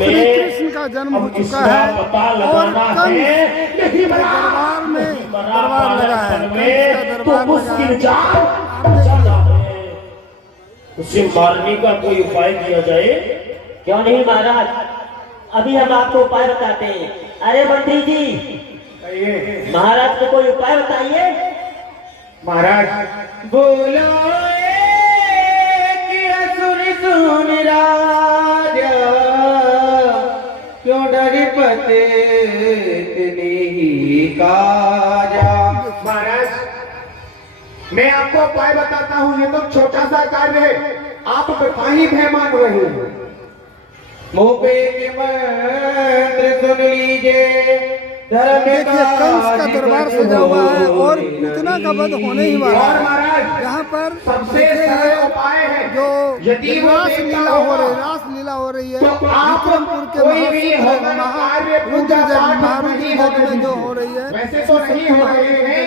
श्री कृष्ण का जन्म हो चुका है और कंस के दरबार में दरबार लगा है। कंस का दरबार लगा है। उसे मारने का कोई उपाय किया जाए। क्यों नहीं महाराज, अभी हम आपको उपाय बताते हैं। अरे मंत्री जी, महाराज को कोई उपाय बताइए। महाराज बोलो सुन राजा, क्यों डरी पते ही काजा। महाराज मैं आपको उपाय बताता हूँ, ये तो छोटा सा कार्य है, आप बता ही भय मान रहे हैं। मुँह पे के मंत्र सुन लीजिए। देखिए कंस का दरबार सजा हुआ है और पूतना का वध होने ही वाला है। यहाँ पर सबसे सरल उपाय है, जो यदि रास लीला हो रही है तो आप विक्रमपुर के महारुद्र जग में जो हो रही है, वैसे तो नहीं हो रहे हैं,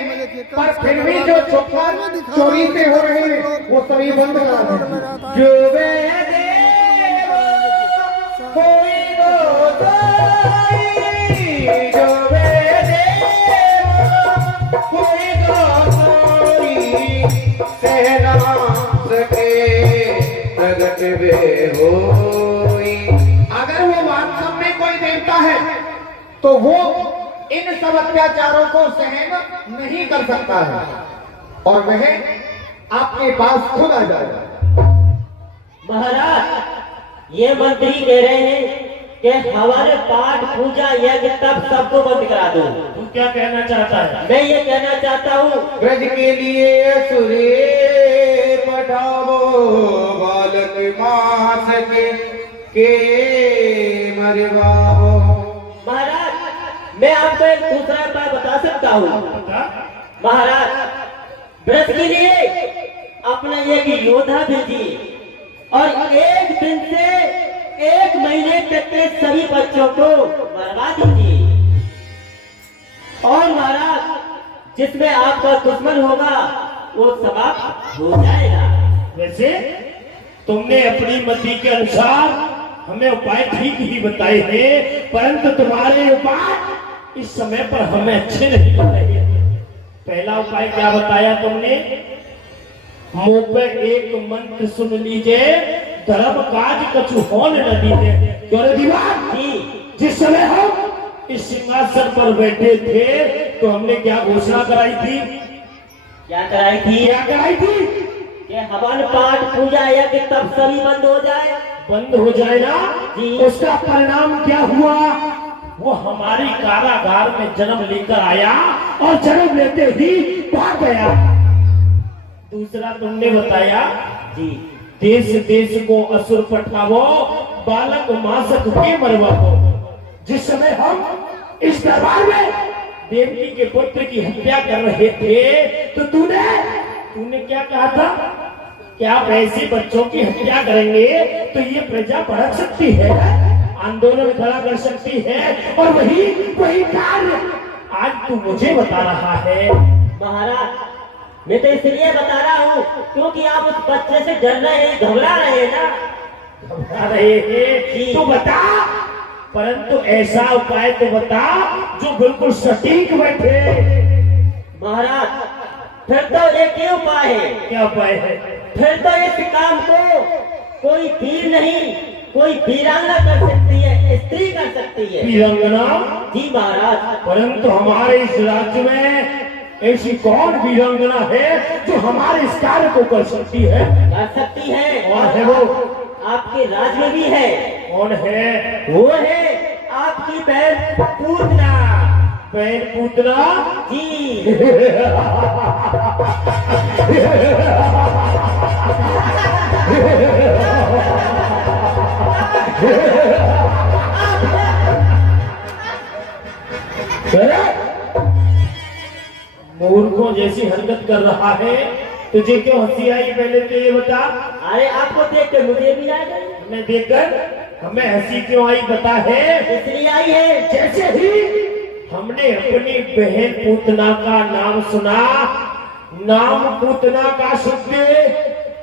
पर फिर भी जो चौपाल चोरी से हो रहे हैं वो सभी बंद करा दें। जो कोई अगर वो वास्तव में कोई देवता है तो वो इन सब अत्याचारों को सहन नहीं कर सकता है और वह आपके पास खुद आ जाएगा। महाराज ये मंत्री कह रहे हैं कि हमारे पाठ पूजा यज्ञ तब सबको बंद करा दो। तू क्या कहना चाहता है? मैं ये कहना चाहता हूँ, ब्रज के लिए असुरे पठाओ, बालक मास के मरवाओ। महाराज मैं आपको एक दूसरा उपाय बता सकता हूँ। महाराज ब्रज के लिए अपना एक योद्धा भेजिए और एक दिन से 1 महीने तक के सभी बच्चों को मरवा दीजिए। और महाराज जिसमें आपका दुश्मन होगा वो समाप्त हो जाएगा। वैसे तुमने अपनी मति के अनुसार हमें उपाय ठीक ही बताए हैं, परंतु तुम्हारे उपाय इस समय पर हमें अच्छे नहीं लग रहे हैं। पहला उपाय क्या बताया तुमने? मुंह पे एक मंत्र सुन लीजिए, धर्म काज कछु होन न दीजिए। क्यों रे दीवान जी, जिस समय हम इस सिंहासन पर बैठे थे तो हमने क्या घोषणा कराई थी? क्या कराई थी? क्या कराई थी? कि हवन पाठ पूजा यज्ञ तब सभी बंद हो जाए। बंद हो जाए ना जी। उसका परिणाम क्या हुआ? वो हमारी कारागार में जन्म लेकर आया और जन्म लेते ही भाग गया। दूसरा तुमने बताया जी, देश देश को असुर पठावो, बालक मासक के मरवाओ। जिस समय हम इस दरबार में देवकी के पुत्र की हत्या कर रहे थे तो तूने क्या कहा था? क्या आप ऐसे बच्चों की हत्या करेंगे तो ये प्रजा भड़क सकती है, आंदोलन खड़ा कर सकती है, और वही कार्य आज तू मुझे बता रहा है। महाराज मैं तो इसलिए बता रहा हूँ क्योंकि आप उस बच्चे से डर रहे हैं, घबरा रहे हैं ना। घबरा रहे हैं तो बता, परंतु ऐसा उपाय तो बता जो बिल्कुल सटीक बैठे। महाराज फिर तो एक ही उपाय है। क्या उपाय है? फिर तो इस काम को कोई वीर नहीं, कोई वीरांगना कर सकती है, स्त्री कर सकती है। वीरांगना? जी महाराज। परंतु हमारे इस राज्य में ऐसी कौन वीरांगना है जो हमारे इस कार्य को कर सकती है? कर सकती है। कौन है वो? आपके राज्य में भी है। कौन है? वो है आपकी बहन पूतना। बहन पूतना? जी। मूर्खों जैसी हरकत कर रहा है, तुझे क्यों हंसी आई पहले तो ये बता। अरे आपको देख के मुझे भी आ गई। हमें देखकर हमें हंसी क्यों आई बता है? इसलिए आई है जैसे ही हमने अपनी बहन पूतना का नाम सुना, नाम पूतना का सुनते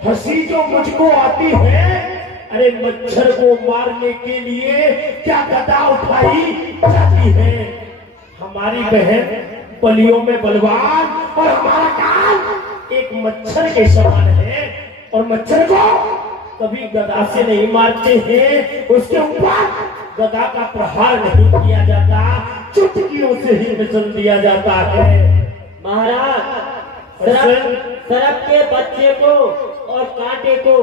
हंसी जो मुझको आती है अरे मच्छर को मारने के लिए क्या गदा उठाई जाती है। हमारी बहन बलियों में बलवान और हमारा काल एक मच्छर के समान है, और मच्छर को कभी गदा से नहीं मारते हैं, उसके ऊपर गदा का प्रहार नहीं किया जाता, चुटकियों से ही मिसल दिया जाता है। महाराज सरप के बच्चे को और कांटे को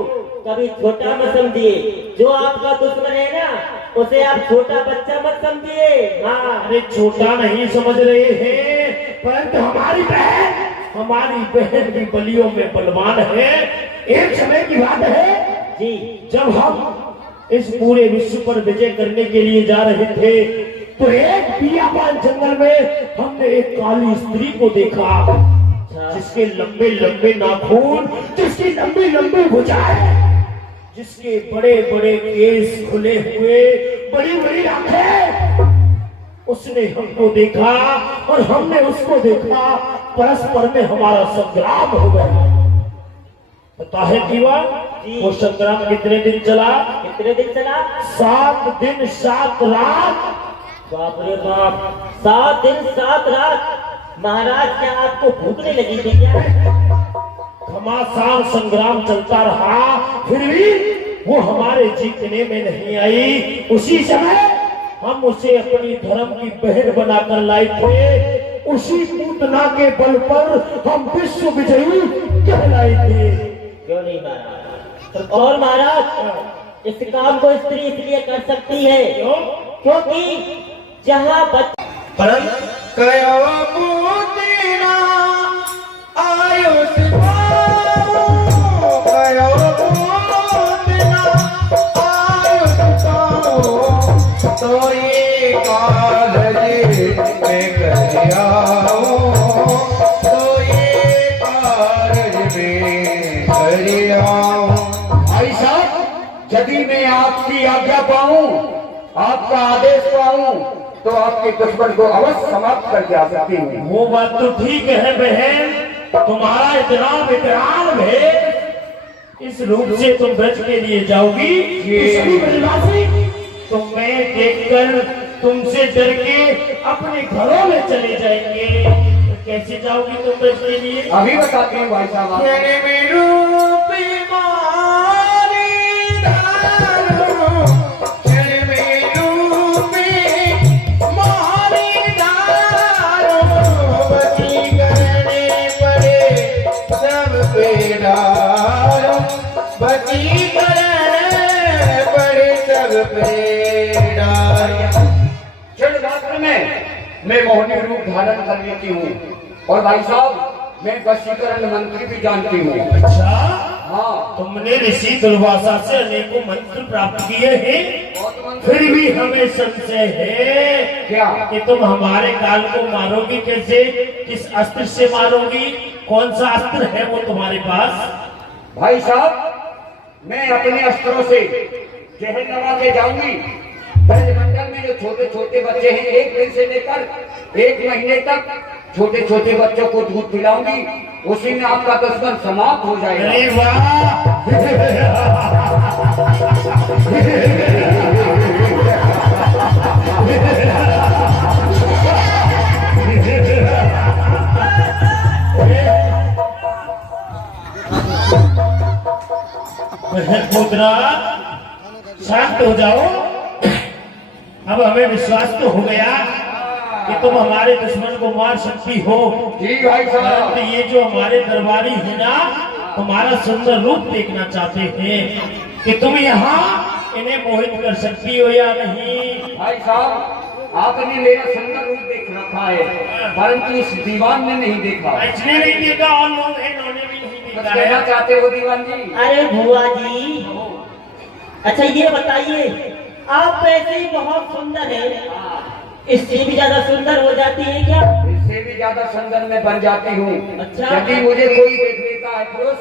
कभी छोटा मत समझिए। जो आपका दुश्मन है ना, उसे आप छोटा बच्चा मत समझिए। हाँ, अरे छोटा नहीं समझ रहे हैं, परंतु हमारी बहन भी बलियों में बलवान है। एक समय की बात है जी, जब हम इस पूरे विश्व पर विजय करने के लिए जा रहे थे, तो एक बियाबान जंगल में हमने एक काली स्त्री को देखा, जिसके लंबे लंबे नाखून, जिसकी लंबी लंबी भुजाएं, जिसके बड़े बड़े केस खुले हुए, बड़ी बड़ी आंखें। उसने हमको देखा और हमने उसको देखा, परस्पर में हमारा संग्राम हो गया। पता है दीवा, वो संग्राम कितने दिन चला? कितने दिन चला? 7 दिन 7 रात। बाप रे बाप, 7 दिन 7 रात। महाराज, क्या आपको भूख नहीं लगी थी क्या? घमासान संग्राम चलता रहा, फिर भी वो हमारे जीतने में नहीं आई। उसी समय हम उसे अपनी धर्म की बहन बनाकर लाए थे। उसी पूतना के बल पर हम विश्व विजयी कहलाए थे। क्यों नहीं महाराज? और महाराज, इस काम को स्त्री इसलिए कर सकती है क्योंकि जहाँ तो ये काल में कर आओ, तो ये कारज में कर आओ। भाई साहब, यदि मैं आपकी आज्ञा पाऊं, आपका आदेश पाऊं, तो आपके दुश्मन को अवश्य समाप्त करके आ सकती हूँ। वो बात तो ठीक है बहन, तुम्हारा इतना विकराल भेद, इस रूप से तुम ब्रज के लिए जाओगी तो मैं देखकर तुमसे डर के अपने घरों में चले जाएंगे। तो कैसे जाओगी तुम ब्रज के लिए? अभी बताती हूँ भाई साहब। मैं मोहनी रूप धारण कर लेती हूँ, और भाई साहब मैं वशीकरण मंत्र भी जानती हूँ। अच्छा, हाँ, तुमने ऋषि दुर्वासा से अनेकों मंत्र प्राप्त किए हैं, फिर भी हमें संशय है क्या कि तुम हमारे काल को मारोगी कैसे? किस अस्त्र से मारोगी? कौन सा अस्त्र है वो तुम्हारे पास? भाई साहब, मैं अपने अस्त्रों से जहर लगा के जाऊंगी। ब्रजमंडल में जो छोटे छोटे बच्चे हैं, 1 दिन से लेकर 1 महीने तक छोटे छोटे बच्चों को दूध पिलाऊंगी, उसी में आपका दुश्मन समाप्त हो जाएगा। अरे वाह! पुत्रा, शांत हो जाओ। अब हमें विश्वास तो हो गया कि तुम हमारे दुश्मन को मार सकती हो। जी भाई साहब। तो ये जो हमारे दरबारी है ना, तुम्हारा सुंदर रूप देखना चाहते हैं कि तुम यहाँ इन्हें मोहित कर सकती हो या नहीं। भाई साहब, आपने मेरा सुंदर रूप देख रखा है, परंतु इस दीवान ने नहीं देखा। इसने नहीं देखा और इन्होंने भी नहीं देखा। कहना चाहते हो दीवान जी? अरे बुआ जी, अच्छा ये बताइए, आप वैसे ही बहुत सुंदर है, इससे भी ज्यादा सुंदर हो जाती है क्या? इससे भी ज्यादा सुंदर मैं बन जाती हूँ। अच्छा। यदि मुझे कोई देख लेता है पुरुष,